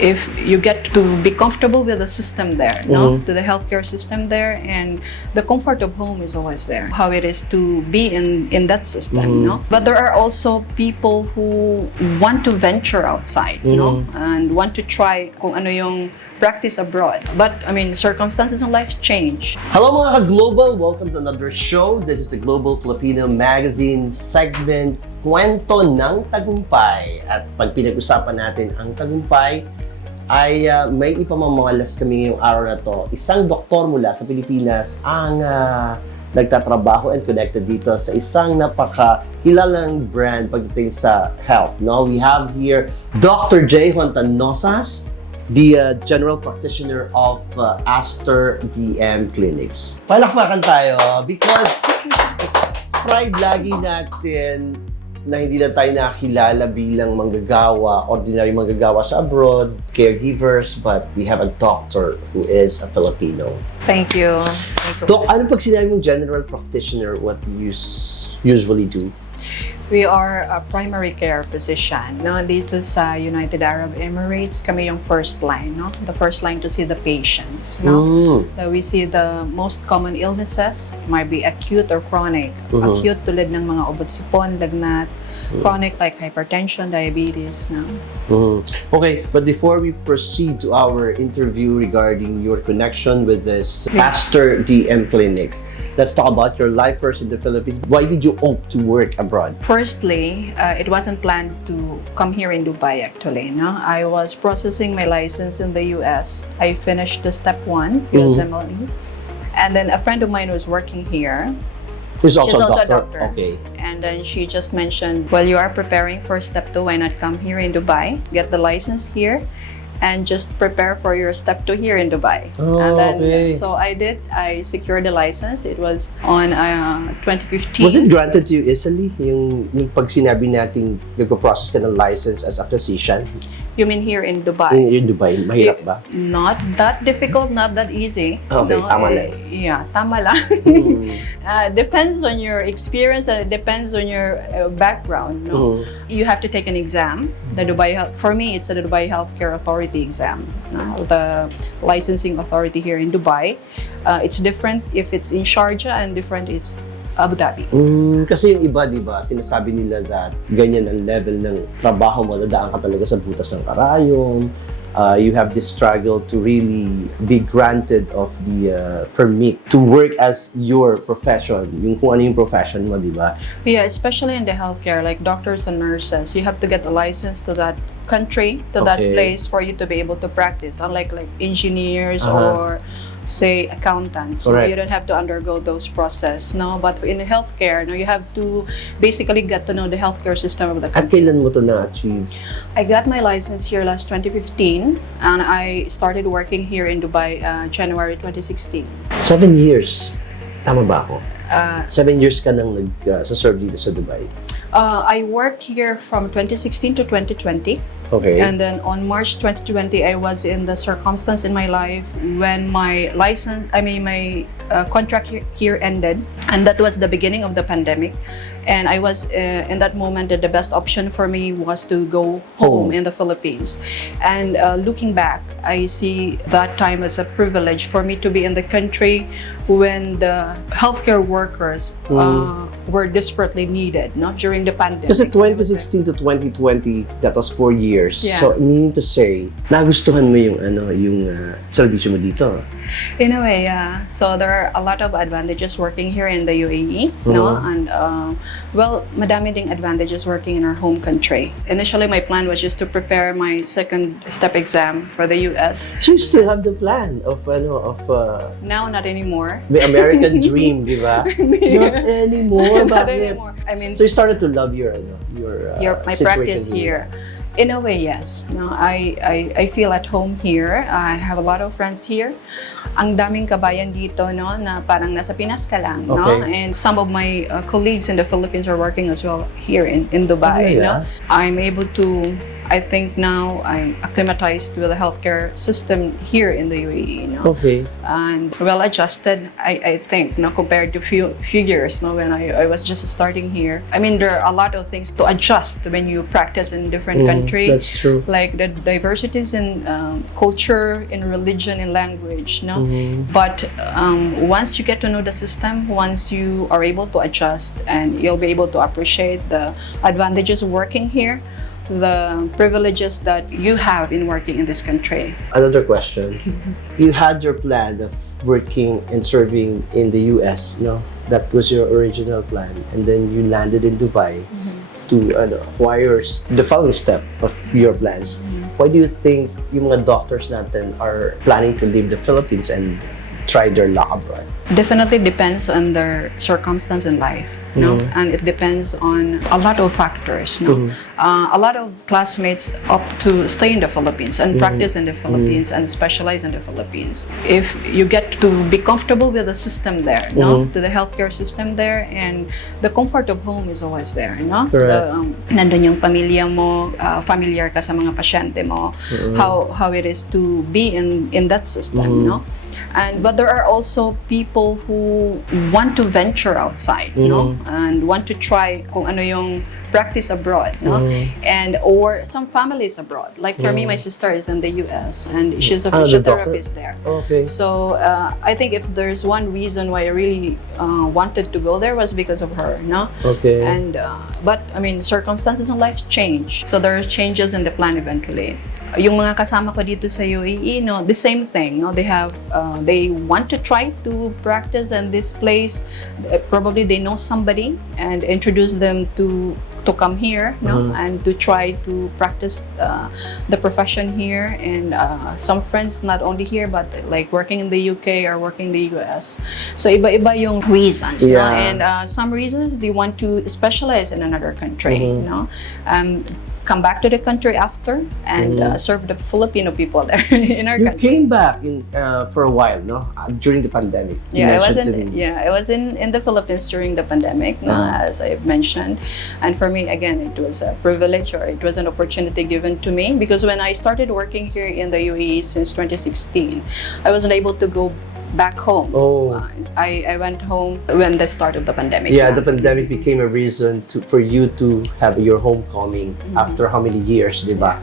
if you get to be comfortable with the system there, no, to the healthcare system there, and the comfort of home is always there. How it is to be in that system, no. But there are also people who want to venture outside, no, and want to try kung ano yung practice abroad. But I mean, circumstances in life change. Hello mga ka-Global! Welcome to another show. This is the Global Filipino Magazine segment, Kwento ng Tagumpay. At pag pinag-usapan natin ang tagumpay, ay may ipamamalas kami ngayong araw na to. Isang doktor mula sa Pilipinas ang nagtatrabaho and connected dito sa isang napakakilalang brand pagdating sa health. No? We have here Dr. Edwarde Hontanosas, the general practitioner of Aster DM Clinics. Palakpakan tayo because it's pride lagi natin na hindi lang tayo nakilala bilang manggagawa, ordinary manggagawa sa abroad, caregivers, but we have a doctor who is a Filipino. Thank you. Doc, ano pag sinabi mong general practitioner, what do you usually do? We are a primary care physician. No? Dito sa United Arab Emirates, kami yung first line. No? The first line to see the patients. No? We see the most common illnesses, might be acute or chronic. Acute tulad ng mga ubot-sipon, lagnat. Chronic like hypertension, diabetes. No? Okay, but before we proceed to our interview regarding your connection with this Aster DM Clinics, let's talk about your life first in the Philippines. Why did you opt to work abroad? Firstly, it wasn't planned to come here in Dubai actually. No? I was processing my license in the US. I finished the step 1, USMLE. And then a friend of mine was working here. She's also a a doctor. Okay. And then she just mentioned, well, you are preparing for step 2, why not come here in Dubai, get the license here, and just prepare for your step 2 here in Dubai. Oh, and then, okay. So I did. I secured the license. It was on 2015. Was it granted to you easily? Yung pag sinabi natin nagpo-process ka ng license as a physician? You mean here in Dubai? In Dubai, mahirap ba? Not that difficult, not that easy. Okay, tama lang. Yeah, tama lang. Depends on your experience and it depends on your background. No? You have to take an exam. The Dubai for me, it's the Dubai Healthcare Authority exam. The licensing authority here in Dubai. It's different if it's in Sharjah and different it's Abu Dhabi. Kasi yung iba, di ba, sinasabi nila that ganyan ang level ng trabaho mo, dadaan ka talaga sa butas ng karayom. You have this struggle to really be granted of the permit to work as your profession, yung kung ano yung profession mo, di ba? Yeah, especially in the healthcare, like doctors and nurses, you have to get a license to that country, to that place for you to be able to practice. Unlike like engineers or say accountants, so you don't have to undergo those process. No, but in healthcare, no, you have to basically get to know the healthcare system of the country. At kailan mo to na-achieve? I got my license here last 2015, and I started working here in Dubai January 2016. 7 years. Tama ba ako? 7 years ka nang nag-serve dito sa Dubai. I worked here from 2016 to 2020. Okay. And then on March 2020, I was in the circumstance in my life when my my contract here ended. And that was the beginning of the pandemic. And I was, in that moment, that the best option for me was to go home in the Philippines. And looking back, I see that time as a privilege for me to be in the country when the healthcare workers were desperately needed, not during the pandemic. Kasi 2016 to 2020, that was 4 years. Yeah. So, meaning to say, nagustuhan mo yung servisyo mo dito. In a way, yeah. So there are a lot of advantages working here in the UAE, no? And well, madami ding advantages working in our home country. Initially, my plan was just to prepare my second step exam for the US. So you still have the plan of Now, not anymore. the American dream, di ba? Not anymore. Not Bakit? anymore. I mean, So you started to love your my situation practice here. In a way, yes. No, I feel at home here. I have a lot of friends here. Ang daming kabayan dito, no, na parang nasa Pinas ka lang, no? And some of my colleagues in the Philippines are working as well here in Dubai, no? I'm able to I think now I'm acclimatized with the healthcare system here in the UAE, Okay. and well adjusted, I think, compared to few years, when I was just starting here. I mean, there are a lot of things to adjust when you practice in different countries. That's true. Like the diversities in culture, in religion, in language, But once you get to know the system, once you are able to adjust, and you'll be able to appreciate the advantages of working here, the privileges that you have in working in this country. Another question. You had your plan of working and serving in the US, no? That was your original plan. And then you landed in Dubai to acquire the following step of your plans. Why do you think yung mga doctors natin are planning to leave the Philippines and try their luck abroad? Definitely depends on their circumstance in life, and it depends on a lot of factors. A lot of classmates opt to stay in the Philippines and practice in the Philippines and specialize in the Philippines. If you get to be comfortable with the system there, to the healthcare system there, and the comfort of home is always there, nandun yung pamilya mo, familiar ka sa mga pasyente mo, how it is to be in that system, but there are also people who want to venture outside, and want to try kung ano yung practice abroad, and or some families abroad. Like for me, my sister is in the US and she's a physiotherapist there. Okay. So I think if there's one reason why I really wanted to go there was because of her, Okay. And but I mean, circumstances in life change, so there are changes in the plan eventually. Yung mga kasama ko dito sa UAE, the same thing. They want to try to practice in this place. Probably they know somebody and introduce them to come here, and to try to practice the profession here. And some friends not only here but like working in the UK or working in the US. So iba-iba yung reasons, and some reasons they want to specialize in another country, come back to the country after and serve the Filipino people there in our country. You came back for a while, during the pandemic. I was in the Philippines during the pandemic, as I've mentioned. And for me, again, it was a privilege, or it was an opportunity given to me, because when I started working here in the UAE since 2016, I wasn't able to go back home. I went home when the start of the pandemic. The pandemic became a reason for you to have your homecoming after how many years, diba?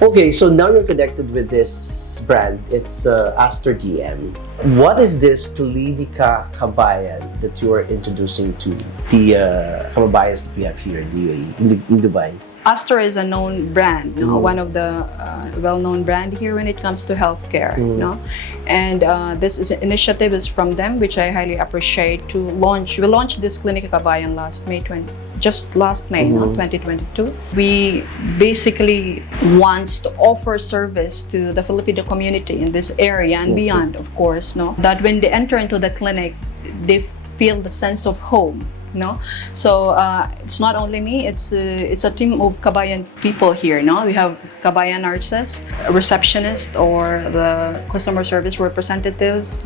Okay, so now you're connected with this brand. It's Aster DM. What is this Klinika Kabayan that you are introducing to the kababayans that we have here in the UAE, in Dubai? Aster is a known brand, one of the well-known brand here when it comes to healthcare, and this initiative is from them, which I highly appreciate. To launch, we launched this Klinika Kabayan last May 2022. We basically want to offer service to the Filipino community in this area and beyond, of course, that when they enter into the clinic, they feel the sense of home. So it's not only me, it's a team of Kabayan people here. We have Kabayan nurses, receptionists, or the customer service representatives.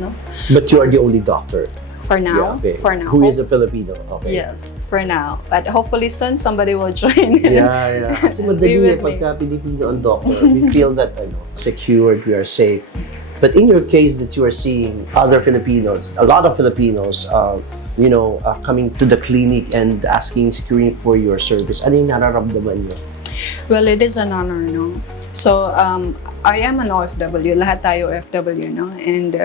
But you are the only doctor for now. For now, who is a Filipino? Okay. Yes, for now. But hopefully soon somebody will join. Kasi madali pagka Pilipino ang doctor, we feel that secured, we are safe. But in your case, that you are seeing other Filipinos, a lot of Filipinos, coming to the clinic and asking security for your service. Ano yung nararamdaman nyo? Well, it is an honor, So, I am an OFW, lahat tayo OFW, and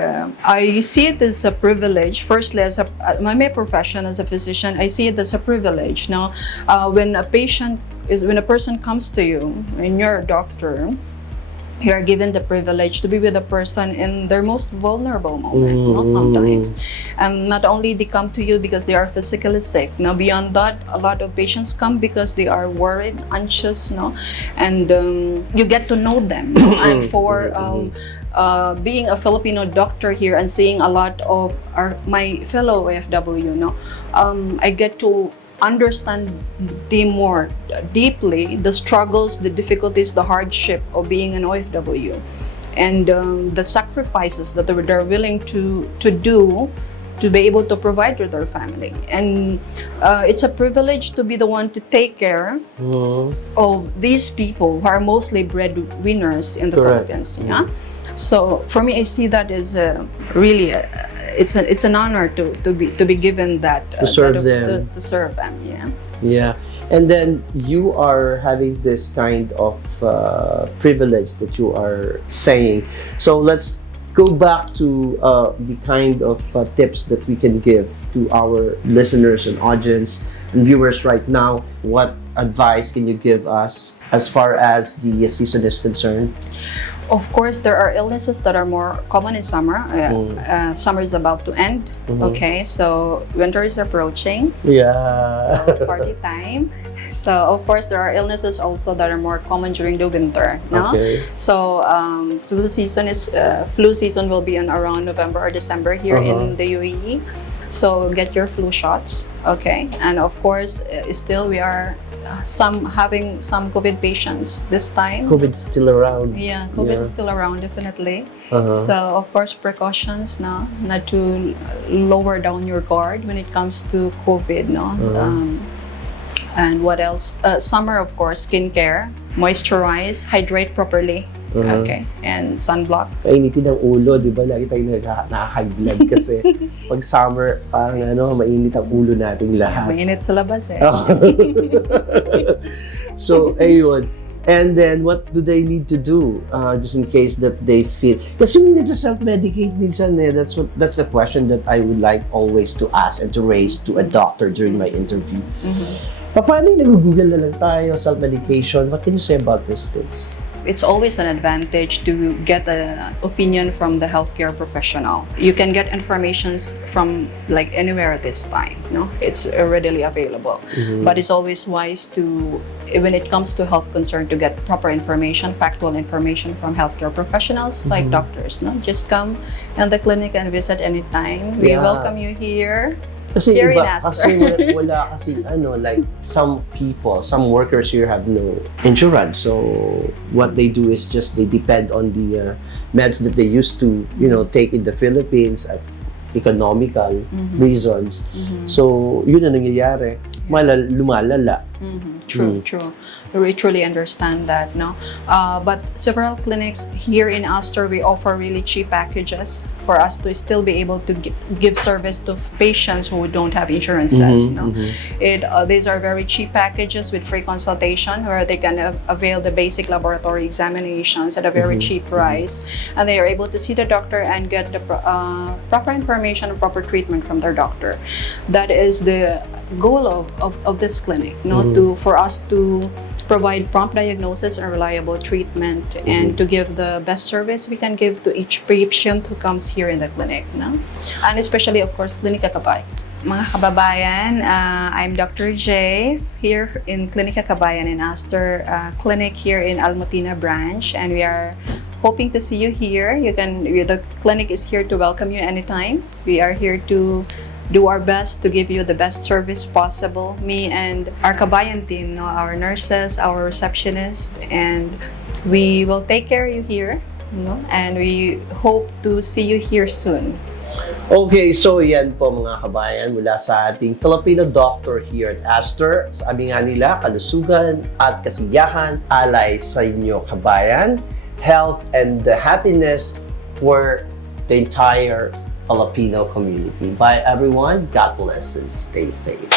I see it as a privilege. Firstly, as my profession as a physician, I see it as a privilege. When a person comes to you and you're a doctor, you are given the privilege to be with a person in their most vulnerable moment, sometimes. And not only they come to you because they are physically sick. Beyond that, a lot of patients come because they are worried, anxious, and you get to know them. And for being a Filipino doctor here and seeing a lot of my fellow AFW, I get to understand more deeply the struggles, the difficulties, the hardship of being an OFW, and the sacrifices that they're willing to do to be able to provide to their family. And it's a privilege to be the one to take care of these people who are mostly breadwinners in the Correct. Philippines. Yeah. So for me, I see that as really it's an honor to be given that To serve them. to serve them. Yeah. Yeah, and then you are having this kind of privilege that you are saying. So let's go back to the kind of tips that we can give to our listeners and audience and viewers right now. What advice can you give us as far as the season is concerned? Of course, there are illnesses that are more common in summer. Summer is about to end. Okay, so winter is approaching. Yeah. So party time. So of course, there are illnesses also that are more common during the winter. No? Okay. So flu season will be on around November or December here in the UAE. So get your flu shots. Okay, and of course, still we are having some COVID patients this time. COVID's still around. Yeah, COVID is still around, definitely. Uh-huh. So, of course, precautions, no? Not to lower down your guard when it comes to COVID, no? And what else? Summer, of course, skincare, moisturize, hydrate properly. Okay, and sunblock. Kainitin ng ulo, di ba? Lagi tayo na-high blood kasi pag summer, parang mainit ang ulo nating lahat. Mainit sa labas eh. So, ayun. And then, what do they need to do just in case that they feel... Kasi may nagsa-self-medicate minsan eh. That's the question that I would like always to ask and to raise to a doctor during my interview. Paano yung nag-google na lang tayo, self-medication? What can you say about these things? It's always an advantage to get an opinion from the healthcare professional. You can get information from like anywhere at this time. No, it's readily available. But it's always wise to, when it comes to health concern, to get proper information, factual information from healthcare professionals like doctors. No, just come in the clinic and visit anytime. We welcome you here. Kasi Here iba, in Aster. kasi wala kasi like some people, some workers here have no insurance. So what they do is just they depend on the meds that they used to, take in the Philippines at economical reasons. So yun ang nangyayari. Lumalala. True. We truly understand that, no? But several clinics here in Aster, we offer really cheap packages for us to still be able to give service to patients who don't have insurances. These are very cheap packages with free consultation where they can avail the basic laboratory examinations at a very cheap price, and they are able to see the doctor and get the proper information and proper treatment from their doctor. That is the goal of this clinic, for us to provide prompt diagnosis and reliable treatment, and to give the best service we can give to each patient who comes here in the clinic, no? And especially, of course, Klinika Kabay. Mga kababayan, I'm Dr. J here in Klinika Kabayan in Aster Clinic here in Almatina branch, and we are hoping to see you here. The clinic is here to welcome you anytime. We are here to do our best to give you the best service possible. Me and our Kabayan team, our nurses, our receptionists, and we will take care of you here, and we hope to see you here soon. Okay, so yan po mga kabayan mula sa ating Filipino doctor here at Aster. Sabi nga nila, kalusugan at kasiyahan alay sa inyo kabayan, health and happiness for the entire Filipino community. Bye everyone, God bless and stay safe.